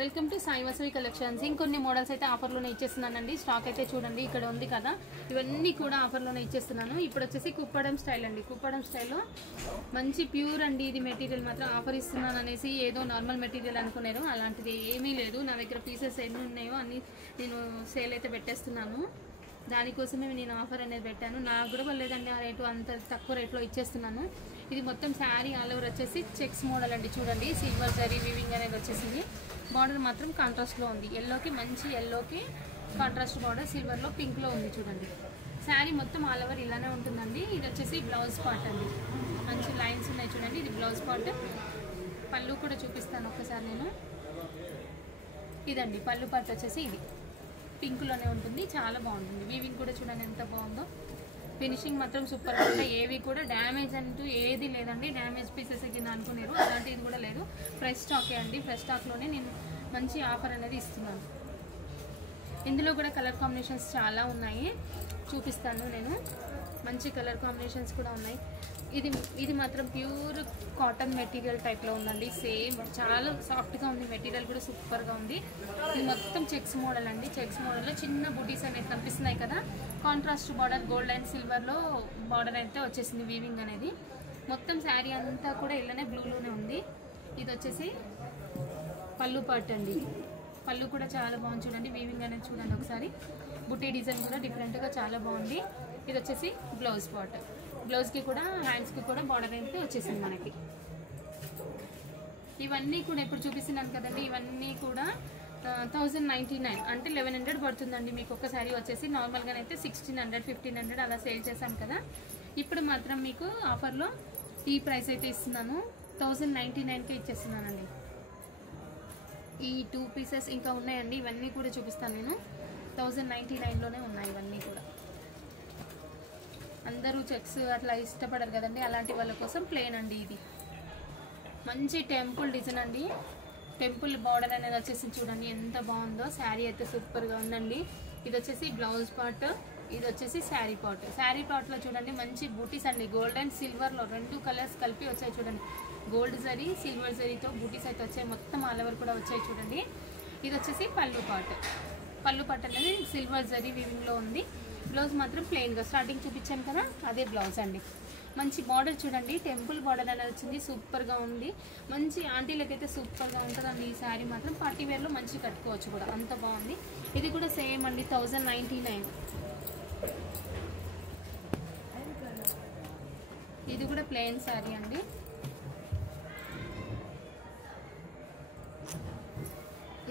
Welcome to Sai Vasavi collections. ఇంకొన్ని models అయితే ఆఫర్లోనే ఇచ్చేస్తున్నానండి. Stock అయితే చూడండి ఇక్కడ ఉంది కదా, ఇవన్నీ కూడా ఆఫర్లోనే ఇచ్చేస్తున్నాను. ఇప్పుడు వచ్చేసి కుప్పడం స్టైల్ అండి. కుప్పడం స్టైల్లో మంచి ప్యూర్ అండి. ఇది మెటీరియల్ మాత్రం ఆఫర్ ఇస్తున్నాను అనేసి ఏదో నార్మల్ మెటీరియల్ అనుకున్నారు, అలాంటిది ఏమీ లేదు. నా దగ్గర పీసెస్ ఎన్ని ఉన్నాయో అన్ని నేను సేల్ అయితే పెట్టేస్తున్నాను. దానికోసమే నేను ఆఫర్ అనేది పెట్టాను. నాకు కూడా పర్లేదండి, ఆ రేటు అంత తక్కువ రేట్లో ఇచ్చేస్తున్నాను. ఇది మొత్తం శారీ ఆల్ ఓవర్ వచ్చేసి చెక్స్ మోడల్ అండి. చూడండి సిల్వర్ జరీ వీవింగ్ అనేది వచ్చేసింది. బార్డర్ మాత్రం కాంట్రాస్ట్లో ఉంది. ఎల్లోకి మంచి ఎల్లోకి కాంట్రాస్ట్ బార్డర్, సిల్వర్లో పింక్లో ఉంది. చూడండి శారీ మొత్తం ఆల్ ఓవర్ ఇలానే ఉంటుందండి. ఇది వచ్చేసి బ్లౌజ్ పార్ట్ అండి. మంచి లైన్స్ ఉన్నాయి చూడండి. ఇది బ్లౌజ్ పార్ట్. పళ్ళు కూడా చూపిస్తాను ఒకసారి నేను. ఇదండి పళ్ళు పార్ట్ వచ్చేసి ఇది పింక్లోనే ఉంటుంది. చాలా బాగుంటుంది. వీవింగ్ కూడా చూడండి ఎంత బాగుందో. ఫినిషింగ్ మాత్రం సూపర్ ఉంటాయి. ఏవి కూడా డ్యామేజ్ అంటూ ఏది లేదండి. డ్యామేజ్ పీసెస్ కింద అనుకున్నారు, అలాంటిది కూడా లేదు. ఫ్రెష్ స్టాకే అండి. ఫ్రెష్ స్టాక్లోనే నేను మంచి ఆఫర్ అనేది ఇస్తున్నాను. ఇందులో కూడా కలర్ కాంబినేషన్స్ చాలా ఉన్నాయి, చూపిస్తాను నేను. మంచి కలర్ కాంబినేషన్స్ కూడా ఉన్నాయి. ఇది మాత్రం ప్యూర్ కాటన్ మెటీరియల్ టైప్లో ఉందండి. సేమ్ చాలా సాఫ్ట్గా ఉంది. మెటీరియల్ కూడా సూపర్గా ఉంది. ఇది మొత్తం చెక్స్ మోడల్ అండి. చెక్స్ మోడల్లో చిన్న బూటీస్ అనేవి కనిపిస్తున్నాయి కదా. కాంట్రాస్ట్ బార్డర్ గోల్డ్ అండ్ సిల్వర్లో బార్డర్ అయితే వచ్చేసింది. వీవింగ్ అనేది మొత్తం శారీ అంతా కూడా ఇలానే బ్లూలోనే ఉంది. ఇది వచ్చేసి పళ్ళు పార్ట్ అండి. పళ్ళు కూడా చాలా బాగుంది చూడండి. వీవింగ్ అనేది చూడండి ఒకసారి. బుటీ డిజైన్ కూడా డిఫరెంట్గా చాలా బాగుంది. ఇది వచ్చేసి బ్లౌజ్ పార్ట్. బ్లౌజ్కి కూడా హ్యాండ్స్కి కూడా బార్డర్ అయితే వచ్చేసింది మనకి. ఇవన్నీ కూడా ఇప్పుడు చూపిస్తున్నాను కదండి. ఇవన్నీ కూడా 1099 అంటే 1100 పడుతుందండి మీకు. ఒక శారీ వచ్చేసి నార్మల్గా అయితే 1600 1500 అలా సేల్ చేశాం కదా. ఇప్పుడు మాత్రం మీకు ఆఫర్లో ఈ ప్రైస్ అయితే ఇస్తున్నాను. 1099కే ఇచ్చేస్తున్నానండి. ఈ 2 పీసెస్ ఇంకా ఉన్నాయండి. ఇవన్నీ కూడా చూపిస్తాను నేను. 1099లోనే ఉన్నాయి ఇవన్నీ కూడా. అందరూ చెక్స్ అట్లా ఇష్టపడరు కదండి, అలాంటి వాళ్ళ కోసం ప్లేన్ అండి. ఇది మంచి టెంపుల్ డిజైన్ అండి. టెంపుల్ బార్డర్ అనేది వచ్చేసి చూడండి ఎంత బాగుందో. శారీ అయితే సూపర్గా ఉందండి. ఇది వచ్చేసి బ్లౌజ్ పార్ట్, ఇది వచ్చేసి శారీ పార్ట్. శారీ పార్ట్లో చూడండి మంచి బూటీస్ అండి. గోల్డ్ అండ్ సిల్వర్లో 2 కలర్స్ కలిపి వచ్చాయి చూడండి. గోల్డ్ జరీ సిల్వర్ జరీతో బూటీస్ అయితే వచ్చాయి. మొత్తం ఆల్ ఓవర్ కూడా వచ్చాయి చూడండి. ఇది వచ్చేసి పళ్ళు పార్ట్. పళ్ళు పార్ట్ అనేది సిల్వర్ జరీ వీవింగ్లో ఉంది. బ్లౌజ్ మాత్రం ప్లెయిన్గా స్టార్టింగ్ చూపించాను కదా, అదే బ్లౌజ్ అండి. మంచి బార్డర్ చూడండి. టెంపుల్ బార్డర్ అనేది వచ్చింది. సూపర్గా ఉంది. మంచి ఆంటీలకైతే సూపర్గా ఉంటుందండి. ఈ శారీ మాత్రం పార్టీ వేర్లో మంచి కట్టుకోవచ్చు కూడా, అంత బాగుంది. ఇది కూడా సేమ్ అండి 1099. ఇది కూడా ప్లెయిన్ శారీ అండి.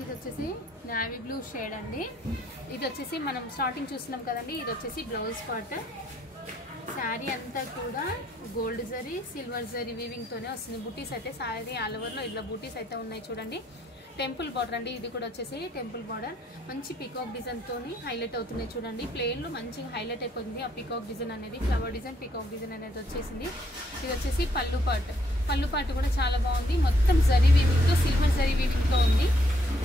ఇది వచ్చేసి నావీ బ్లూ షేడ్ అండి. ఇది వచ్చేసి మనం స్టార్టింగ్ చూస్తున్నాం కదండి. ఇది వచ్చేసి బ్లౌజ్ పార్ట్. శారీ అంతా కూడా గోల్డ్ జరీ సిల్వర్ జరీ వీవింగ్తోనే వస్తుంది. బూటీస్ అయితే శారీ ఆల్ ఓవర్లో ఇలా బూటీస్ అయితే ఉన్నాయి చూడండి. టెంపుల్ బార్డర్ అండి. ఇది కూడా వచ్చేసి టెంపుల్ బార్డర్. మంచి పికాక్ డిజైన్తో హైలైట్ అవుతున్నాయి చూడండి. ప్లెయిన్లో మంచిగా హైలైట్ అయిపోయింది ఆ పికాక్ డిజైన్ అనేది. ఫ్లవర్ డిజైన్ పికాక్ డిజైన్ అనేది వచ్చేసింది. ఇది వచ్చేసి పళ్ళు పార్ట్. పళ్ళు పార్ట్ కూడా చాలా బాగుంది. మొత్తం జరీ వీవింగ్తో సిల్వర్ జరీ వీవింగ్తో ఉంది.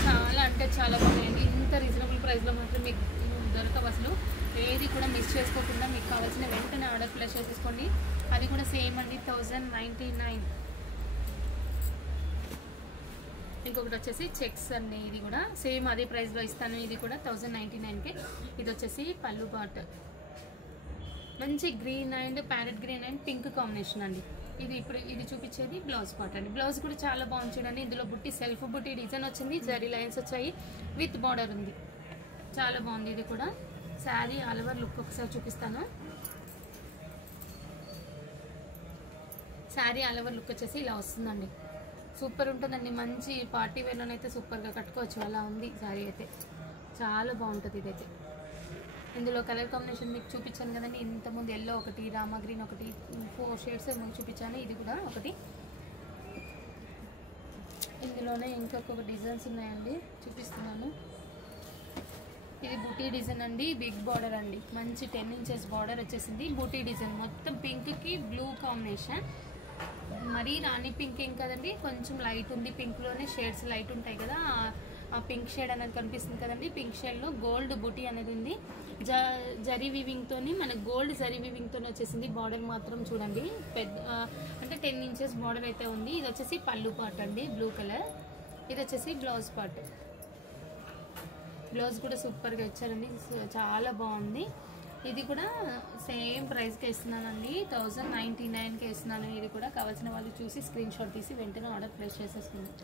చాలా అంటే చాలా బాగుంది. ఇంత రీజనబుల్ ప్రైస్లో మాత్రం మీకు దొరకవు అసలు. ఏది కూడా మిస్ చేసుకోకుండా మీకు కావాల్సిన వెంటనే ఆర్డర్ ప్లేస్ చేసేసుకోండి. అది కూడా సేమ్ అండి 1099. ఇంకొకటి వచ్చేసి చెక్స్ అండి. ఇది కూడా సేమ్ అదే ప్రైస్లో ఇస్తాను. ఇది కూడా 1099కే. ఇది వచ్చేసి పళ్ళు పార్ట్. మంచి green and parrot green and pink combination అండి. ఇది చూపించేది బ్లౌజ్ పార్ట్ అండి. బ్లౌజ్ కూడా చాలా బాగుంది చూడండి. ఇందులో బుట్టి సెల్ఫ్ బుట్టి డిజైన్ వచ్చింది. జరీ లైన్స్ వచ్చాయి. విత్ బార్డర్ ఉంది. చాలా బాగుంది. ఇది కూడా శారీ ఆల్ ఓవర్ లుక్ ఒకసారి చూపిస్తాను. శారీ ఆల్ ఓవర్ లుక్ వచ్చేసి ఇలా వస్తుందండి. సూపర్ ఉంటుందండి. మంచి పార్టీ వేర్లోనైతే సూపర్గా కట్టుకోవచ్చు. అలా ఉంది శారీ అయితే. చాలా బాగుంటుంది ఇదైతే. ఇందులో కలర్ కాంబినేషన్ మీకు చూపించాను కదండి. ఇంతకుముందు ఎల్లో ఒకటి, రామా గ్రీన్ ఒకటి, 4 షేడ్స్ ముందు చూపించాను. ఇది కూడా ఒకటి. ఇందులోనే ఇంకొక డిజైన్స్ ఉన్నాయండి, చూపిస్తున్నాను. ఇది బూటీ డిజైన్ అండి. బిగ్ బార్డర్ అండి. మంచి 10 ఇంచెస్ బార్డర్ వచ్చేసింది. బూటీ డిజైన్ మొత్తం పింక్కి బ్లూ కాంబినేషన్. మరీ రాణి పింక్ ఏం కదండి, కొంచెం లైట్ ఉంది. పింక్లోనే షేడ్స్ లైట్ ఉంటాయి కదా, ఆ పింక్ షేడ్ అనేది కనిపిస్తుంది కదండి. పింక్ షేడ్లో గోల్డ్ బూటీ అనేది ఉంది. జరీ వీవింగ్తో మనకు గోల్డ్ జరీ వీవింగ్తో వచ్చేసింది. బార్డర్ మాత్రం చూడండి పెద్ద అంటే 10 ఇంచెస్ బార్డర్ అయితే ఉంది. ఇది వచ్చేసి పళ్ళు పార్ట్ అండి. బ్లూ కలర్ ఇది వచ్చేసి బ్లౌజ్ పార్ట్. బ్లౌజ్ కూడా సూపర్గా ఇచ్చారండి, చాలా బాగుంది. ఇది కూడా సేమ్ ప్రైస్కి ఇస్తున్నానండి, 1099కి ఇస్తున్నాను. ఇది కూడా కావాల్సిన వాళ్ళు చూసి స్క్రీన్ షాట్ తీసి వెంటనే ఆర్డర్ ప్లేస్ చేసేసుకుందాం.